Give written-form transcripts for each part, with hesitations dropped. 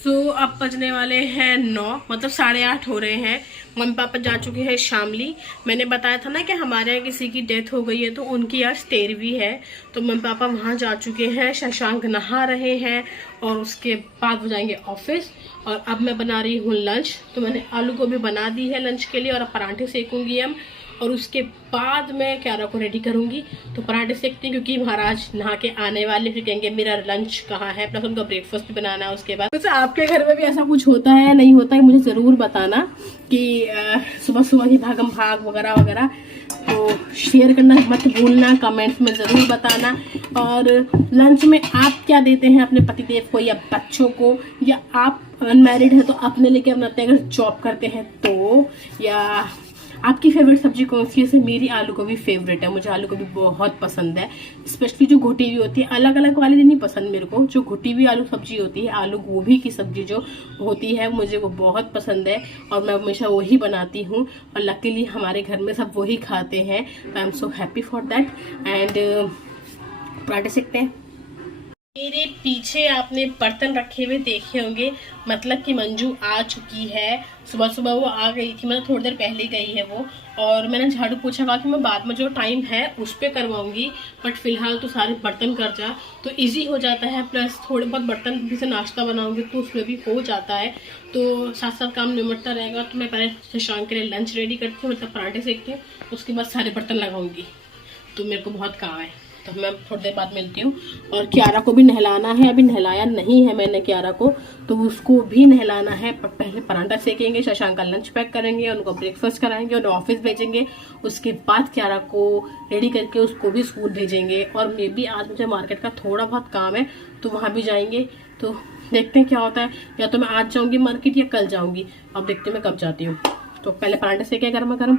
अब बजने वाले हैं 9, मतलब 8:30 हो रहे हैं। मम्मी पापा जा चुके हैं शामली। मैंने बताया था ना कि हमारे यहाँ किसी की डेथ हो गई है, तो उनकी आज 13वीं है। तो मम्मी पापा वहाँ जा चुके हैं। शशांक नहा रहे हैं और उसके बाद वो जाएंगे ऑफिस। और अब मैं बना रही हूँ लंच। तो मैंने आलू गोभी बना दी है लंच के लिए, और अब पराठे सेकूंगी हम। और उसके बाद मैं क्यारा को रेडी करूंगी। तो पराठे सेकती हूँ क्योंकि महाराज नहा के आने वाले, फिर कहेंगे मेरा लंच कहाँ है, प्लस उनका ब्रेकफास्ट भी बनाना है उसके बाद। वैसे आपके घर में भी ऐसा कुछ होता है नहीं होता है, मुझे जरूर बताना कि सुबह सुबह की भागम भाग वगैरह वगैरह। तो शेयर करना मत भूलना, कमेंट्स में जरूर बताना। और लंच में आप क्या देते हैं अपने पतिदेव को या बच्चों को, या आप अनमैरिड है तो अपने लेके बनाते हैं, अगर जॉब करते हैं तो, या आपकी फेवरेट सब्जी कौन सी है। मेरी आलू गोभी फेवरेट है, मुझे आलू गोभी बहुत पसंद है। स्पेशली जो घुटी हुई होती है, अलग अलग वाली नहीं पसंद मेरे को, जो घुटी हुई आलू सब्जी होती है, आलू गोभी की सब्जी जो होती है, मुझे वो बहुत पसंद है। और मैं हमेशा वही बनाती हूँ, और लकीली हमारे घर में सब वही खाते हैं। I am so happy for that. And पराठे सेकते हैं। मेरे पीछे आपने बर्तन रखे हुए देखे होंगे, मतलब कि मंजू आ चुकी है। सुबह सुबह वो आ गई थी, मतलब थोड़ी देर पहले गई है वो। और मैंने झाड़ू पोछा कहा कि मैं बाद में जो टाइम है उस पर करवाऊंगी, बट फिलहाल तो सारे बर्तन कर जा तो इजी हो जाता है। प्लस थोड़े बहुत बर्तन भी से नाश्ता बनाऊंगी तो उसमें भी हो जाता है, तो साथ साथ काम निमटता रहेगा। तो मैं पहले शशांक के लिए लंच रेडी करती हूँ, मतलब पराठे सेकती हूँ, उसके बाद सारे बर्तन लगाऊंगी। तो मेरे को बहुत काम है, तो मैं थोड़ी देर बाद मिलती हूँ। और क्यारा को भी नहलाना है, अभी नहलाया नहीं है मैंने क्यारा को, तो उसको भी नहलाना है। पर पहले पराठा सेकेंगे, शशांक का लंच पैक करेंगे, उनको ब्रेकफास्ट कराएंगे, उन्हें ऑफिस भेजेंगे। उसके बाद क्यारा को रेडी करके उसको भी स्कूल भेजेंगे। और मे बी आज मुझे मार्केट का थोड़ा बहुत काम है, तो वहाँ भी जाएंगे। तो देखते हैं क्या होता है, या तो मैं आज जाऊँगी मार्केट या कल जाऊँगी। अब देखते हैं मैं कब जाती हूँ। तो पहले पराठे सेके गर्मा गर्म।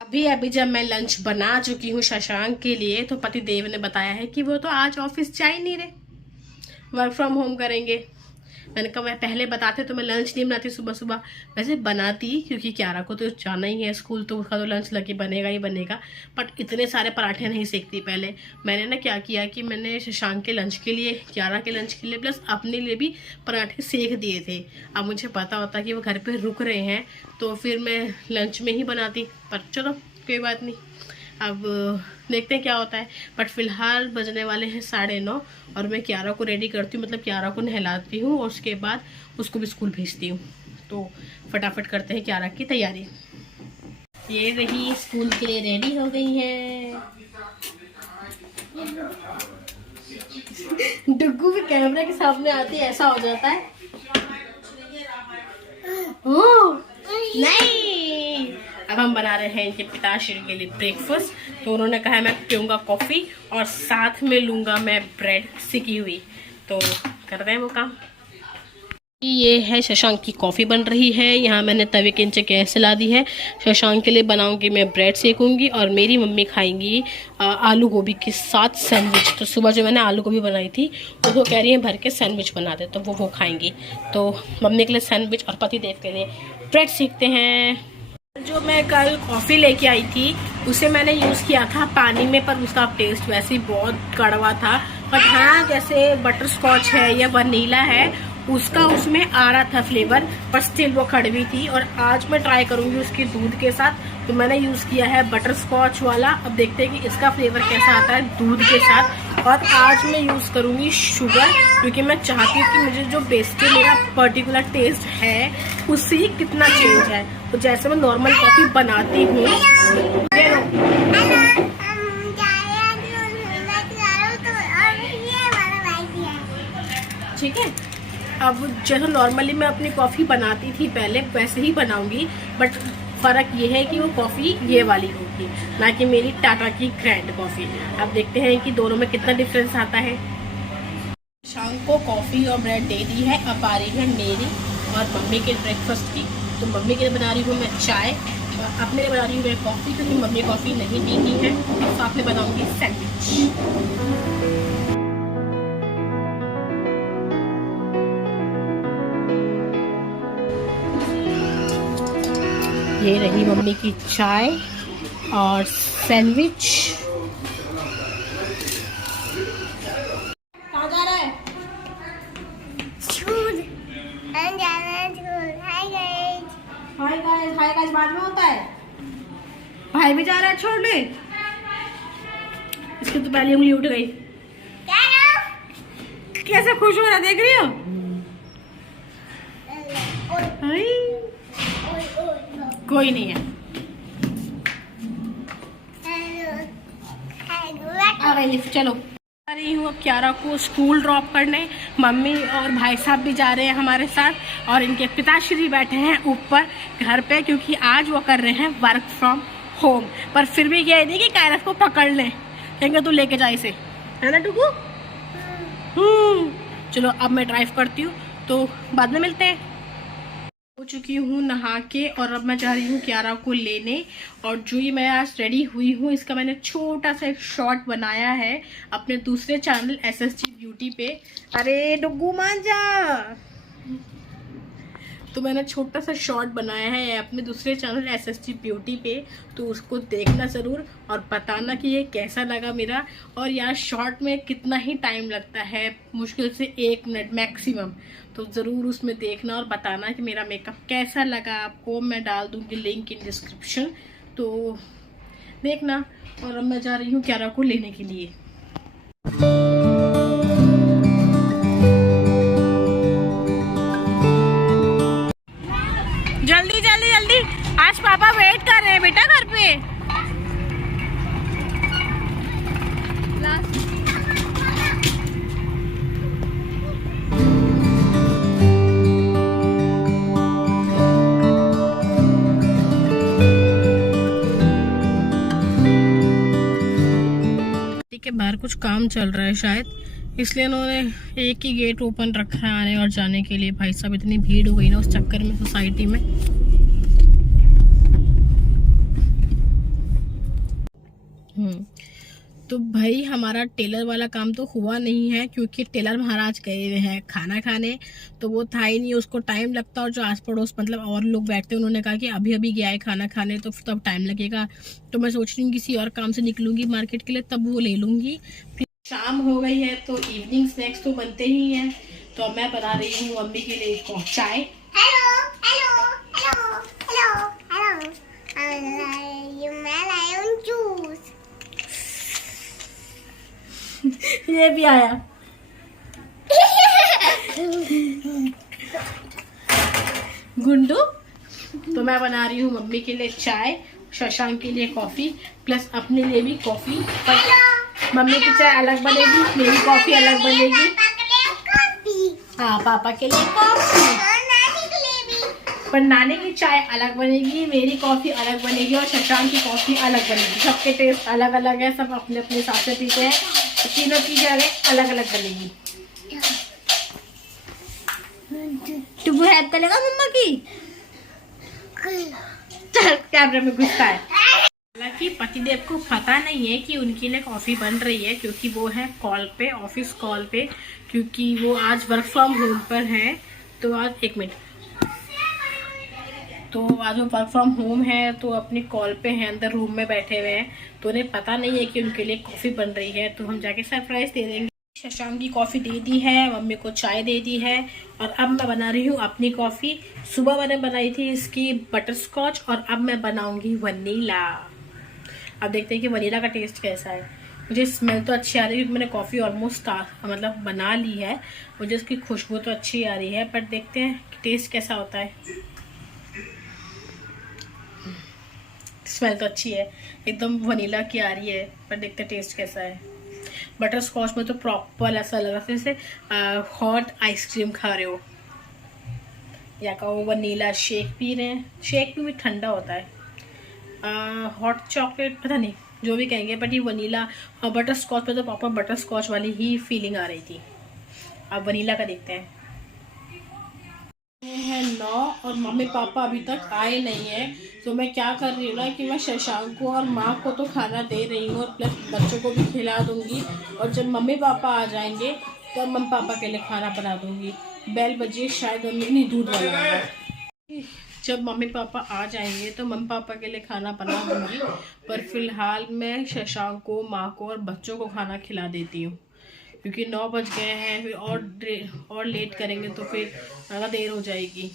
अभी जब मैं लंच बना चुकी हूँ शशांक के लिए, तो पति देव ने बताया है कि वो तो आज ऑफिस जा ही नहीं रहे, वर्क फ्रॉम होम करेंगे। मैंने कहा मैं पहले बताते तो मैं लंच नहीं बनाती सुबह सुबह। वैसे बनाती, क्योंकि क्यारा को तो जाना ही है स्कूल, तो उसका तो लंच लगे बनेगा ही बनेगा। बट इतने सारे पराठे नहीं सेकती पहले। मैंने ना क्या किया कि मैंने शशांक के लंच के लिए, क्यारा के लंच के लिए, प्लस अपने लिए भी पराठे सेक दिए थे। अब मुझे पता होता कि वो घर पर रुक रहे हैं, तो फिर मैं लंच में ही बनाती। पर चलो कोई बात नहीं, अब देखते हैं क्या होता है। बट फिलहाल बजने वाले हैं 9:30, और मैं क्यारा को रेडी करती हूँ, मतलब क्यारा को नहलाती हूँ, और उसके बाद उसको भी स्कूल भेजती हूँ। तो फटाफट करते हैं क्यारा की तैयारी। ये रही स्कूल के लिए रेडी हो गई है। डुग्गू भी कैमरे के सामने आती है, ऐसा हो जाता है। ओह नहीं, अब हम बना रहे हैं इनके पिताश्री के लिए ब्रेकफास्ट। तो उन्होंने कहा मैं पीऊँगा कॉफ़ी और साथ में लूँगा मैं ब्रेड सिकी हुई। तो करते हैं वो काम। ये है शशांक की कॉफ़ी बन रही है। यहाँ मैंने तवे के नीचे गैस जला दी है। शशांक के लिए बनाऊंगी मैं ब्रेड सेकूंगी, और मेरी मम्मी खाएंगी आलू गोभी के साथ सैंडविच। तो सुबह जो मैंने आलू गोभी बनाई थी, तो वो कह रही है भर के सैंडविच बना दे, तो वो खाएंगी। तो मम्मी के लिए सैंडविच और पति देव के लिए ब्रेड सेकते हैं। जो मैं कल कॉफ़ी लेके आई थी, उसे मैंने यूज़ किया था पानी में, पर उसका टेस्ट वैसे ही बहुत कड़वा था। बट हाँ, जैसे बटर स्कॉच है या वनीला है, उसका उसमें आ रहा था फ्लेवर, पर स्टिल वो कड़वी थी। और आज मैं ट्राई करूंगी उसकी दूध के साथ। तो मैंने यूज़ किया है बटर स्कॉच वाला। अब देखते हैं कि इसका फ्लेवर कैसा आता है दूध के साथ। और आज मैं यूज़ करूंगी शुगर, क्योंकि मैं चाहती हूँ कि मुझे जो बेसिकली मेरा पर्टिकुलर टेस्ट है उससे ही कितना चेंज है। तो जैसे मैं नॉर्मल कॉफ़ी बनाती हूँ, ठीक है। अब जैसे नॉर्मली मैं अपनी कॉफ़ी बनाती थी पहले, वैसे ही बनाऊंगी। बट फ़र्क ये है कि वो कॉफ़ी ये वाली होगी, ना कि मेरी टाटा की ग्रैंड कॉफ़ी। अब देखते हैं कि दोनों में कितना डिफरेंस आता है। शाम को कॉफ़ी और ब्रेड दे दी है। अब आ रही है मेरी और मम्मी के ब्रेकफास्ट की। तो मम्मी के लिए बना रही हूँ मैं चाय, और अपने लिए बना रही हूँ मैं कॉफ़ी, क्योंकि मम्मी कॉफ़ी नहीं पीती है। और साथ में बनाऊँगी सैंडविच। ये रही मम्मी की चाय और सैंडविच। कहाँ जा रहा है? हाय गाइस बाद में होता है। भाई भी जा रहा है छोड़ने। इसकी तो पहली उंगली उठ गई। कैसे खुश हो रहा देख रही हो? कोई नहीं है। आ गई चलो। आ रही हूँ अब क्यारा को स्कूल ड्रॉप करने। मम्मी और भाई साहब भी जा रहे हैं हमारे साथ और इनके पिताश्री बैठे हैं ऊपर घर पे, क्योंकि आज वो कर रहे हैं वर्क फ्रॉम होम। पर फिर भी कह दी कि कायरस को पकड़ लें, कहेंगे तू लेके जा इसे, है ना टुकू? चलो अब मैं ड्राइव करती हूँ तो बाद में मिलते हैं। हो चुकी हूँ नहा के और अब मैं जा रही हूँ क्यारा को लेने। और जो ही मैं आज रेडी हुई हूँ इसका मैंने छोटा सा एक शॉर्ट बनाया है अपने दूसरे चैनल SSG ब्यूटी पे। अरे डुग्गू मान जा। तो मैंने छोटा सा शॉर्ट बनाया है अपने दूसरे चैनल SSG ब्यूटी पे, तो उसको देखना ज़रूर और बताना कि ये कैसा लगा मेरा। और यार शॉर्ट में कितना ही टाइम लगता है, मुश्किल से 1 मिनट मैक्सिमम। तो ज़रूर उसमें देखना और बताना कि मेरा मेकअप कैसा लगा आपको। मैं डाल दूँगी लिंक इन डिस्क्रिप्शन, तो देखना। और अब मैं जा रही हूँ क्यारा को लेने के लिए। जल्दी जल्दी जल्दी, आज पापा वेट कर रहे हैं बेटा घर पे। के बाहर कुछ काम चल रहा है शायद, इसलिए उन्होंने एक ही गेट ओपन रखा है आने और जाने के लिए। भाई साहब इतनी भीड़ हो गई ना उस चक्कर में सोसाइटी में। तो भाई हमारा टेलर वाला काम तो हुआ नहीं है, क्योंकि टेलर महाराज गए हुए हैं खाना खाने, तो वो था ही नहीं, उसको टाइम लगता। और जो आस पड़ोस मतलब और लोग बैठते हैं उन्होंने कहा कि अभी अभी गया है खाना खाने, तो तब टाइम लगेगा। तो मैं सोच रही हूँ किसी और काम से निकलूंगी मार्केट के लिए, तब वो ले लूंगी। फिर शाम हो गई है तो इवनिंग स्नैक्स तो बनते ही हैं। तो मैं बना रही हूँ मम्मी के लिए चाय। ये भी आया। गुंडू। तो मैं बना रही हूँ मम्मी के लिए चाय, शशांक के लिए कॉफी, प्लस अपने लिए भी कॉफी। पर मम्मी की चाय अलग बनेगी, मेरी कॉफी अलग बनेगी। हाँ पापा के लिए कॉफी, पर नानी की चाय अलग बनेगी, मेरी कॉफी अलग बनेगी और शशांक की कॉफी अलग बनेगी। सबके टेस्ट अलग अलग है, सब अपने अपने हिसाब से पीते हैं, तो तीनों चीजें अलग अलग बनेगी। तू वो हेल्प करेगा मम्मा की? चल कैमरे में घुसता है। हालांकि पतिदेव को पता नहीं है कि उनके लिए कॉफी बन रही है, क्योंकि वो है कॉल पे, ऑफिस कॉल पे, क्योंकि वो आज वर्क फ्रॉम होम पर है। तो आज 1 मिनट, तो आज वो वर्क फ्रॉम होम है, तो अपनी कॉल पे है, अंदर रूम में बैठे हुए हैं, तो उन्हें पता नहीं है कि उनके लिए कॉफ़ी बन रही है। तो हम जाके सरप्राइज दे देंगे। शशांक की कॉफ़ी दे दी है, मम्मी को चाय दे दी है, और अब मैं बना रही हूँ अपनी कॉफ़ी। सुबह मैंने बनाई थी इसकी बटर स्कॉच, और अब मैं बनाऊंगी वनीला। अब देखते हैं कि वनीला का टेस्ट कैसा है। मुझे स्मेल तो अच्छी आ रही है, क्योंकि मैंने कॉफ़ी ऑलमोस्ट मतलब बना ली है। मुझे इसकी खुशबू तो अच्छी आ रही है, पर देखते हैं कि टेस्ट कैसा होता है। स्मेल तो अच्छी है, एकदम वनीला की आ रही है, पर देखते टेस्ट कैसा है। बटर स्कॉच में तो प्रॉपर ऐसा लग रहा है जैसे हॉट आइसक्रीम खा रहे हो, या कहो वनीला शेक पी रहे हैं। शेक भी ठंडा होता है, हॉट चॉकलेट पता नहीं, जो भी कहेंगे, बट ये वनीला और बटर स्कॉच में तो प्रॉपर बटर स्कॉच वाली ही फीलिंग आ रही थी। अब वनीला का देखते हैं। है 9 और मम्मी पापा अभी तक आए नहीं है, तो मैं क्या कर रही हूँ ना कि मैं शशांक को और माँ को तो खाना दे रही हूँ, और प्लस बच्चों को भी खिला दूंगी। और जब मम्मी पापा आ जाएंगे तो मम्मी पापा के लिए खाना बना दूंगी। बेल बजी शायद मम्मी नहीं दूध वाला। जब मम्मी पापा आ जाएंगे तो मम्मी पापा के लिए खाना बना दूंगी, पर फिलहाल मैं शशांक को, माँ को और बच्चों को खाना खिला देती हूँ, क्योंकि 9 बज गए हैं, फिर और लेट करेंगे तो फिर ज़्यादा देर हो जाएगी।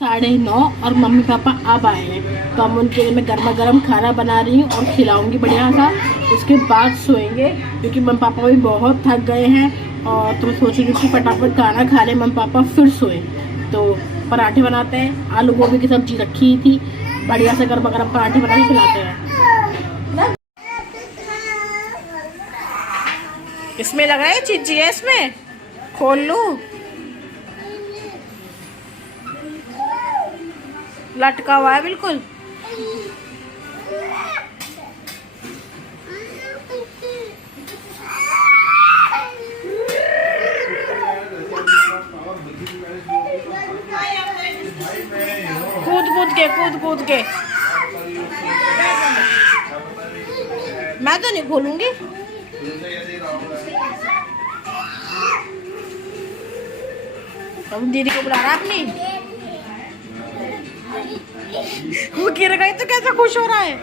9:30 और मम्मी पापा अब आए हैं, तो अब उनके लिए मैं गर्मा गर्म खाना बना रही हूँ और खिलाऊंगी बढ़िया सा। उसके बाद सोएंगे, क्योंकि मम्मी पापा भी बहुत थक गए हैं। और तो सोच रही हूँ कि फटाफट खाना खा ले मम्मी पापा, फिर सोए। तो पराठे बनाते हैं, आलू गोभी की सब्जी रखी थी, बढ़िया से गर्मा गर्म पराठे बना के खिलाते हैं। इसमें लगा है चीजी है, इसमें खोल लूं, लटका हुआ है बिल्कुल। कूद के मैं तो नहीं खोलूंगी। अब दीदी को बुला रहा अपनी, वो गिर गई तो कैसा खुश हो रहा है।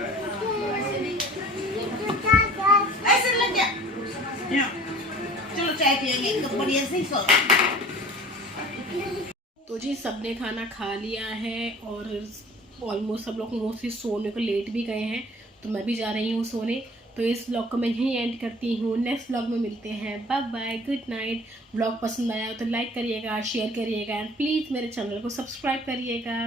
ऐसे लग गया, चलो चाय पियेंगे बढ़िया से। तो जी सबने खाना खा लिया है और ऑलमोस्ट सब लोग मोस्टली सोने को लेट भी गए हैं, तो मैं भी जा रही हूँ सोने। तो इस व्लॉग को मैं यहीं एंड करती हूँ, नेक्स्ट व्लॉग में मिलते हैं। Bye bye, good night. Vlog पसंद आया तो लाइक करिएगा, शेयर करिएगा एंड प्लीज़ मेरे चैनल को सब्सक्राइब करिएगा।